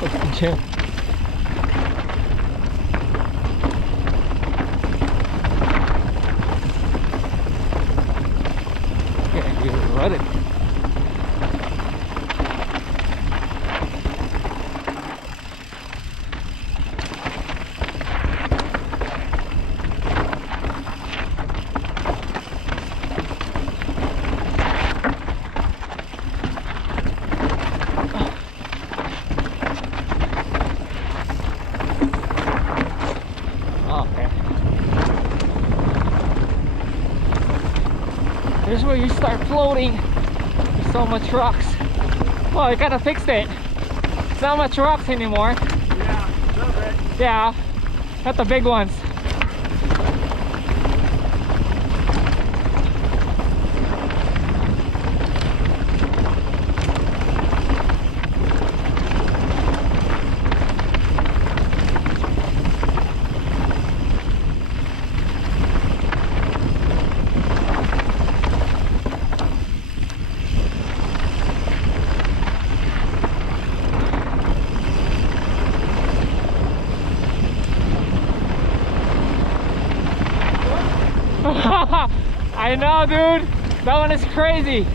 Look at the gym. Yeah, you're running. Okay. Here's where you start floating. There's so much rocks. Well, you gotta fix it. It's not much rocks anymore. Yeah, a little bit. Yeah, not the big ones. I know, dude. That one is crazy.